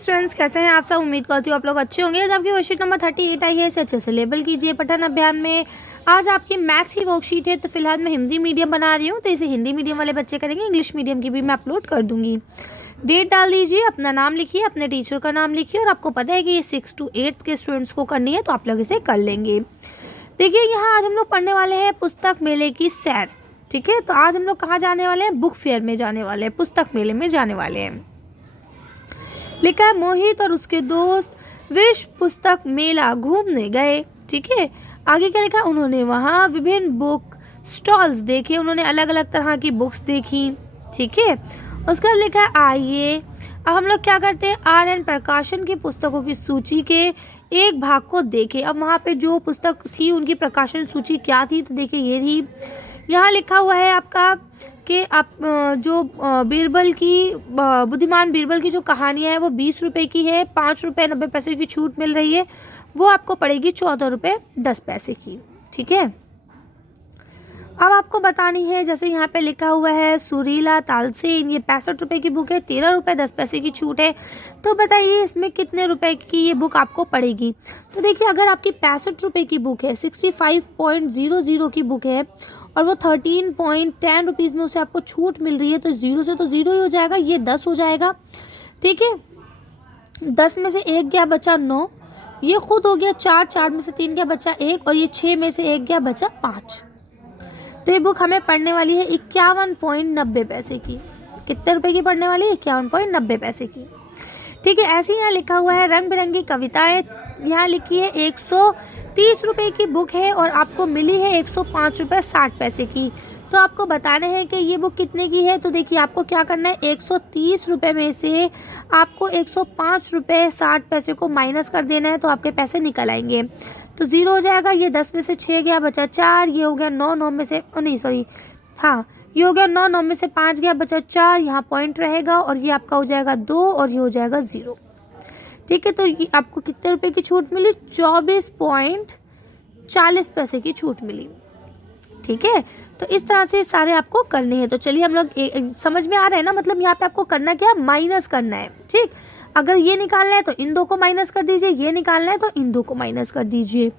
Students, कैसे हैं आप सब। उम्मीद करती हूँ आप लोग अच्छे होंगे। आज आपकी वर्कशीट नंबर 38 आई है, इसे अच्छे से लेबल कीजिए। पठन अभियान में आज आपकी मैथ्स की वर्कशीट है, तो फिलहाल मैं हिंदी मीडियम बना रही हूँ, तो इसे हिंदी मीडियम वाले बच्चे करेंगे। इंग्लिश मीडियम की भी मैं अपलोड कर दूंगी। डेट डाल दीजिए, अपना नाम लिखिए, अपने टीचर का नाम लिखिए, और आपको पता है कि ये 6 to 8 के स्टूडेंट्स को करनी है, तो आप लोग इसे कर लेंगे। देखिए, यहाँ आज हम लोग पढ़ने वाले हैं पुस्तक मेले की सैर। ठीक है, तो आज हम लोग कहाँ जाने वाले हैं? बुक फेयर में जाने वाले हैं, पुस्तक मेले में जाने वाले हैं। लिखा है मोहित और उसके दोस्त विश्व पुस्तक मेला घूमने गए। ठीक है, आगे क्या लिखा? उन्होंने वहाँ विभिन्न बुक स्टॉल्स देखे, उन्होंने अलग अलग तरह की बुक्स देखी। ठीक है, उसके बाद लिखा है आइए अब हम लोग क्या करते हैं, RN प्रकाशन की पुस्तकों की सूची के एक भाग को देखें। अब वहाँ पे जो पुस्तक थी उनकी प्रकाशन सूची क्या थी, तो देखिए ये थी। यहाँ लिखा हुआ है आपका कि आप जो बीरबल की बुद्धिमान बीरबल की जो कहानियाँ हैं वो 20 रुपये की है, 5 रुपये 90 पैसे की छूट मिल रही है, वो आपको पड़ेगी 14 रुपये 10 पैसे की। ठीक है, अब आपको बतानी है, जैसे यहाँ पे लिखा हुआ है सुरीला तालसेन, ये 65 रुपये की बुक है, 13 रुपये 10 पैसे की छूट है। तो बताइए इसमें कितने रुपए की ये बुक आपको पड़ेगी। तो देखिए, अगर आपकी 65 रुपये की बुक है, 65.00 की बुक है, और वो 13.10 रुपीज़ में उसे आपको छूट मिल रही है, तो जीरो से तो जीरो ही हो जाएगा, ये 10 हो जाएगा। ठीक है, 10 में से 1 गया बचा 9, ये खुद हो गया 4, 4 में से 3 गया बचा 1, और ये 6 में से 1 गया बचा 5। तो ये बुक हमें पढ़ने वाली है 51.90 पैसे की। कितने रुपए की पढ़ने वाली है? 51.90 पैसे की। ठीक है, ऐसे ही यहाँ लिखा हुआ है रंग बिरंगी कविताएं, यहाँ लिखी है 130 रुपये की बुक है, और आपको मिली है 105 रुपये 60 पैसे की। तो आपको बताना है कि ये बुक कितने की है। तो देखिए, आपको क्या करना है, 130 रुपये में से आपको 105 रुपये 60 पैसे को माइनस कर देना है, तो आपके पैसे निकल आएंगे। तो जीरो हो जाएगा, ये 10 में से 6 गया बचा 4, ये हो गया 9, 9 में से नहीं सॉरी हाँ ये हो गया 9, 9 में से 5 गया बचा 4, यहाँ पॉइंट रहेगा, और ये आपका हो जाएगा 2, और ये हो जाएगा 0। ठीक है, तो ये आपको कितने रुपए की छूट मिली? 24.40 पैसे की छूट मिली। ठीक है, तो इस तरह से सारे आपको करने हैं। तो चलिए हम लोग समझ में आ रहा है ना, मतलब यहाँ पे आपको करना क्या, माइनस करना है। ठीक, अगर ये निकालना है तो इन दो को माइनस कर दीजिए, ये निकालना है तो इन दो को माइनस कर दीजिए।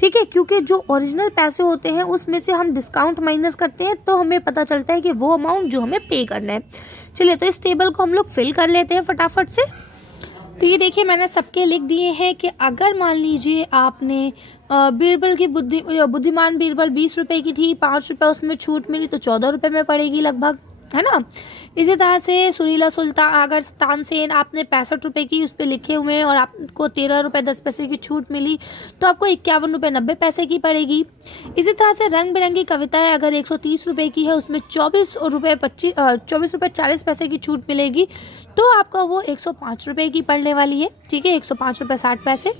ठीक है, क्योंकि जो ओरिजिनल पैसे होते हैं उसमें से हम डिस्काउंट माइनस करते हैं, तो हमें पता चलता है कि वो अमाउंट जो हमें पे करना है। चलिए, तो इस टेबल को हम लोग फिल कर लेते हैं फटाफट से। तो ये देखिए, मैंने सबके लिख दिए हैं कि अगर मान लीजिए आपने बीरबल की बुद्धिमान बीरबल 20 रुपये की थी, 5 रुपये उसमें छूट मिली, तो 14 रुपये में पड़ेगी लगभग, है ना। इसी तरह से सुरीला सुल्तान अगर तानसेन आपने 65 रुपये की उस पर लिखे हुए हैं, और आपको 13 रुपये 10 पैसे की छूट मिली, तो आपको 51 रुपये 90 पैसे की पड़ेगी। इसी तरह से रंग बिरंगी कविताएं अगर 130 रुपये की है, उसमें 24 रुपये 40 पैसे की छूट मिलेगी, तो आपका वो 105 रुपये की पड़ने वाली है। ठीक है, 105 रुपये 60 पैसे।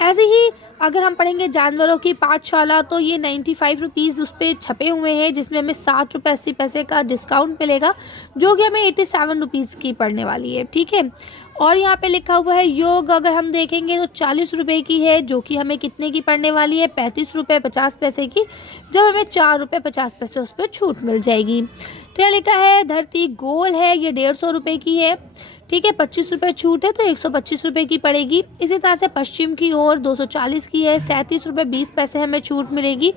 ऐसे ही अगर हम पढ़ेंगे जानवरों की पाठशाला, तो ये 95 रुपीज़ उस पर छपे हुए हैं, जिसमें हमें 7 रुपये 80 पैसे का डिस्काउंट मिलेगा, जो कि हमें 87 रुपीज़ की पड़ने वाली है। ठीक है, और यहाँ पे लिखा हुआ है योग अगर हम देखेंगे तो 40 रुपये की है, जो कि हमें कितने की पड़ने वाली है? 35 रुपये 50 पैसे की, जब हमें 4 रुपये 50 पैसे उस पर छूट मिल जाएगी। तो यहाँ लिखा है धरती गोल है, ये 150 रुपये की है। ठीक है, 25 रुपये छूट है, तो 125 रुपये की पड़ेगी। इसी तरह से पश्चिम की ओर 240 की है, 37 रुपये 20 पैसे हमें छूट मिलेगी,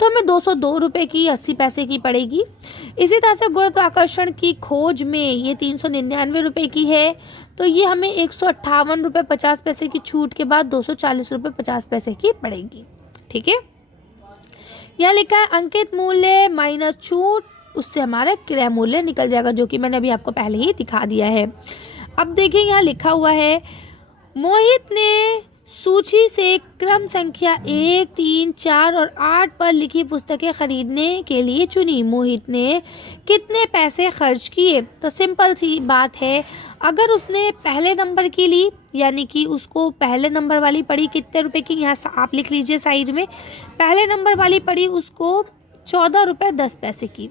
तो हमें 202 रुपये की 80 पैसे की पड़ेगी। इसी तरह से गुरुत्वाकर्षण की खोज में ये 399 रुपये की है, तो ये हमें 158 रुपये 50 पैसे की छूट के बाद 240 रुपये 50 पैसे की पड़ेगी। ठीक है, यहाँ लिखा है अंकित मूल्य माइनस छूट, उससे हमारा क्रय मूल्य निकल जाएगा, जो कि मैंने अभी आपको पहले ही दिखा दिया है। अब देखिए, यहाँ लिखा हुआ है मोहित ने सूची से क्रम संख्या 1, 3, 4 और 8 पर लिखी पुस्तकें खरीदने के लिए चुनी। मोहित ने कितने पैसे खर्च किए? तो सिंपल सी बात है, अगर उसने पहले नंबर की ली, यानी कि उसको पहले नंबर वाली पड़ी कितने रुपए की, यहाँ आप लिख लीजिए साइड में, पहले नंबर वाली पड़ी उसको 14 रुपये 10 पैसे की।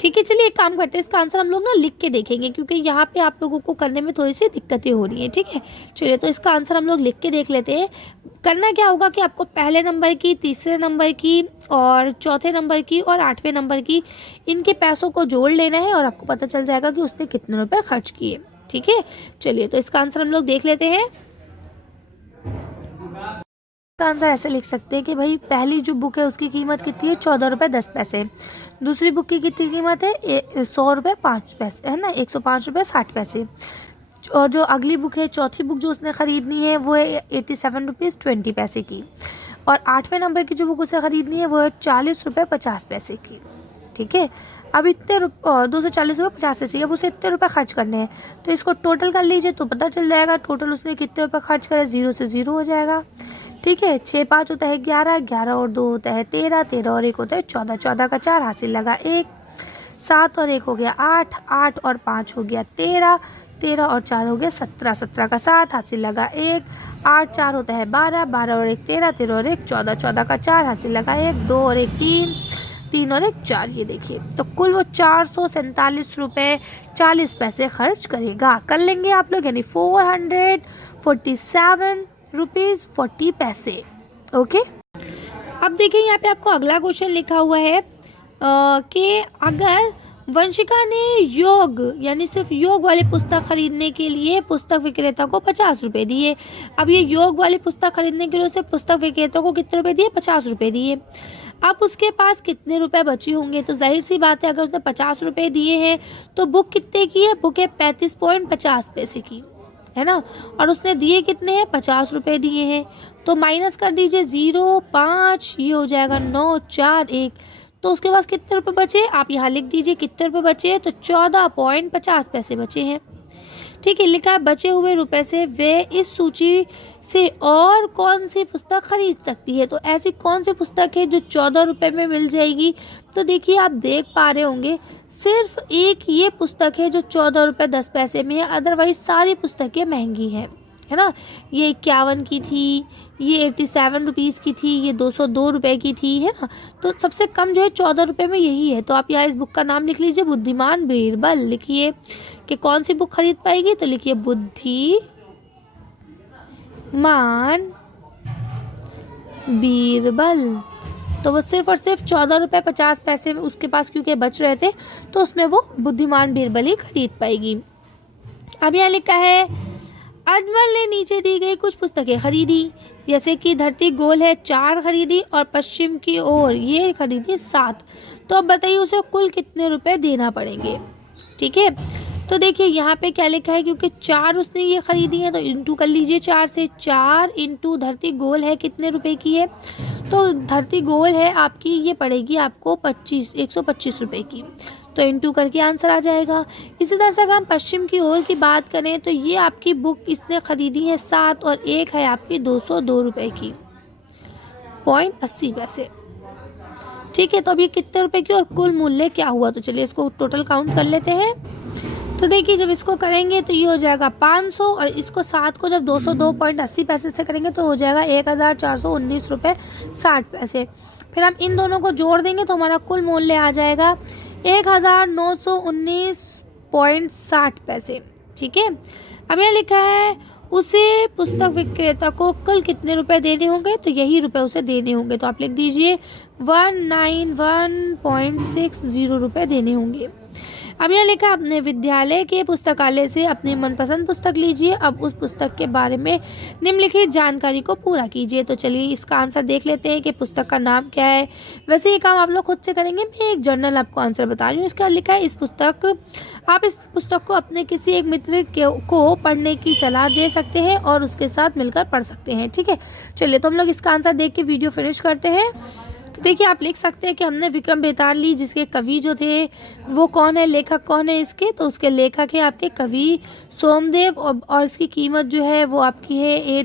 ठीक है, चलिए एक काम करते हैं, इसका आंसर हम लोग ना लिख के देखेंगे, क्योंकि यहाँ पे आप लोगों को करने में थोड़ी सी दिक्कतें हो रही हैं। ठीक है, चलिए तो इसका आंसर हम लोग लिख के देख लेते हैं। करना क्या होगा कि आपको पहले नंबर की, तीसरे नंबर की, और चौथे नंबर की और 8वें नंबर की, इनके पैसों को जोड़ लेना है, और आपको पता चल जाएगा कि उसने कितने रुपए खर्च किए। ठीक है, चलिए तो इसका आंसर हम लोग देख लेते हैं। इसका आंसर ऐसे लिख सकते हैं कि भाई पहली जो बुक है उसकी कीमत कितनी है 14 रुपये 10 पैसे, दूसरी बुक की कितनी कीमत है 100 रुपये 5 पैसे, है ना, 105 रुपये 60 पैसे। और जो अगली बुक है, चौथी बुक जो उसने ख़रीदनी है वो है 87 रुपीज़ 20 पैसे की। और 8वें नंबर की जो बुक उसे ख़रीदनी है वो है 40 रुपये 50 पैसे की। ठीक है, अब इतने 240 रुपये 50 पैसे, अब उसे इतने रुपये खर्च करने हैं, तो इसको टोटल कर लीजिए तो पता चल जाएगा टोटल उसने कितने रुपये खर्च करे। 0 से 0 हो जाएगा। ठीक है, 6 5 होता है 11, 11 और 2 होता है 13, 13 और 1 होता है 14, 14 का 4 हासिल लगा 1, 7 और 1 हो गया 8, 8 और 5 हो गया 13, 13 और 4 हो गया 17, 17 का 7 हासिल लगा 1, 8 4 होता है 12, 12 और 1 13, 13 और 1 14, 14 का 4 हासिल लगा 1, 2 और 1 3, 3 और 1 4। ये देखिए तो कुल वो 447 रुपये 40 पैसे खर्च करेगा। कर लेंगे आप लोग, यानी 447 रुपीज़ 40 पैसे। ओके, अब देखिए यहाँ पे आपको अगला क्वेश्चन लिखा हुआ है कि अगर वंशिका ने योग यानी सिर्फ योग वाली पुस्तक खरीदने के लिए पुस्तक विक्रेता को 50 रुपये दिए। अब ये योग वाली पुस्तक खरीदने के लिए उसे पुस्तक विक्रेता को कितने रुपए दिए, 50 रुपये दिए। अब उसके पास कितने रुपए बचे होंगे, तो जाहिर सी बात है अगर उसने 50 रुपये दिए हैं तो बुक कितने की है, बुक है 35.50 पैसे की, है ना, और उसने दिए कितने हैं, 50 रुपये दिए हैं। तो माइनस कर दीजिए 0 5, ये हो जाएगा 9 4 1, तो उसके पास कितने रुपए बचे, आप यहाँ लिख दीजिए कितने रुपए बचे, तो 14.50 पैसे बचे हैं। ठीक है, लिखा है बचे हुए रुपए से वे इस सूची से और कौन सी पुस्तक खरीद सकती है। तो ऐसी कौन सी पुस्तक है जो 14 रुपये में मिल जाएगी, तो देखिए आप देख पा रहे होंगे सिर्फ एक ये पुस्तक है जो 14 रुपये 10 पैसे में है, अदरवाइज सारी पुस्तकें महंगी हैं, है ना। ये 51 की थी, ये 87 रुपीज़ की थी, ये 202 रुपये की थी, है ना। तो सबसे कम जो है 14 रुपये में यही है। तो आप यहाँ इस बुक का नाम लिख लीजिए, बुद्धिमान बीरबल। लिखिए कि कौन सी बुक खरीद पाएगी, तो लिखिए बुद्धिमान बीरबल। तो वो सिर्फ और सिर्फ 14 रुपये 50 पैसे में उसके पास क्योंकि बच रहे थे, तो उसमें वो बुद्धिमान बीरबल ही खरीद पाएगी। अब यहाँ लिखा है अजमल ने नीचे दी गई कुछ पुस्तकें खरीदी, जैसे कि धरती गोल है 4 खरीदी और पश्चिम की ओर ये खरीदी 7। तो अब बताइए उसे कुल कितने रुपए देना पड़ेंगे। ठीक है, तो देखिए यहाँ पे क्या लिखा है, क्योंकि 4 उसने ये खरीदी है तो इंटू कर लीजिए 4 से, 4 इंटू धरती गोल है कितने रुपए की है, तो धरती गोल है आपकी ये पड़ेगी आपको 125 रुपये की, तो इंटू करके आंसर आ जाएगा। इसी तरह से अगर हम पश्चिम की ओर की बात करें तो ये आपकी बुक इसने खरीदी है 7 और 1 है आपकी 202 रुपये की .80 पैसे। ठीक है, तो अब ये कितने रुपए की और कुल मूल्य क्या हुआ, तो चलिए इसको टोटल काउंट कर लेते हैं। तो देखिए जब इसको करेंगे तो ये हो जाएगा 500 और इसको 7 को जब 202.80 पैसे से करेंगे तो हो जाएगा 1419 रुपये 60 पैसे। फिर हम इन दोनों को जोड़ देंगे तो हमारा कुल मूल्य आ जाएगा 1919.60 पैसे। ठीक है, अब यहाँ लिखा है उसे पुस्तक विक्रेता को कल कितने रुपए देने होंगे, तो यही रुपए उसे देने होंगे, तो आप लिख दीजिए 191.60 रुपये देने होंगे। अब यहाँ लिखा अपने विद्यालय के पुस्तकालय से अपनी मनपसंद पुस्तक लीजिए। अब उस पुस्तक के बारे में निम्नलिखित जानकारी को पूरा कीजिए। तो चलिए इसका आंसर देख लेते हैं कि पुस्तक का नाम क्या है। वैसे ये काम आप लोग खुद से करेंगे, मैं एक जर्नल आपको आंसर बता रही हूँ। इसका लिखा है आप इस पुस्तक को अपने किसी एक मित्र को पढ़ने की सलाह दे सकते हैं और उसके साथ मिलकर पढ़ सकते हैं। ठीक है, चलिए तो हम लोग इसका आंसर देख के वीडियो फिनिश करते हैं। तो देखिए आप लिख सकते हैं कि हमने विक्रम बेताल ली, जिसके कवि जो थे वो कौन है, लेखक कौन है इसके, तो उसके लेखक है आपके कवि सोमदेव और इसकी कीमत जो है वो आपकी है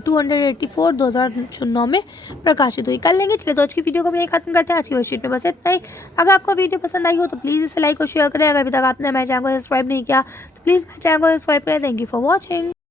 284 2009 में प्रकाशित हुई। कर लेंगे, चलिए तो आज की वीडियो को हम यही खत्म करते हैं। आज की वर्कशीट में बस इतना ही। अगर आपको वीडियो पसंद आई हो तो प्लीज़ इसे लाइक और शेयर करें। अगर अभी तक आपने मेरे चैनल को सब्सक्राइब नहीं किया तो प्लीज़ मेरे चैनल को सब्सक्राइब करें। Thank you for watching.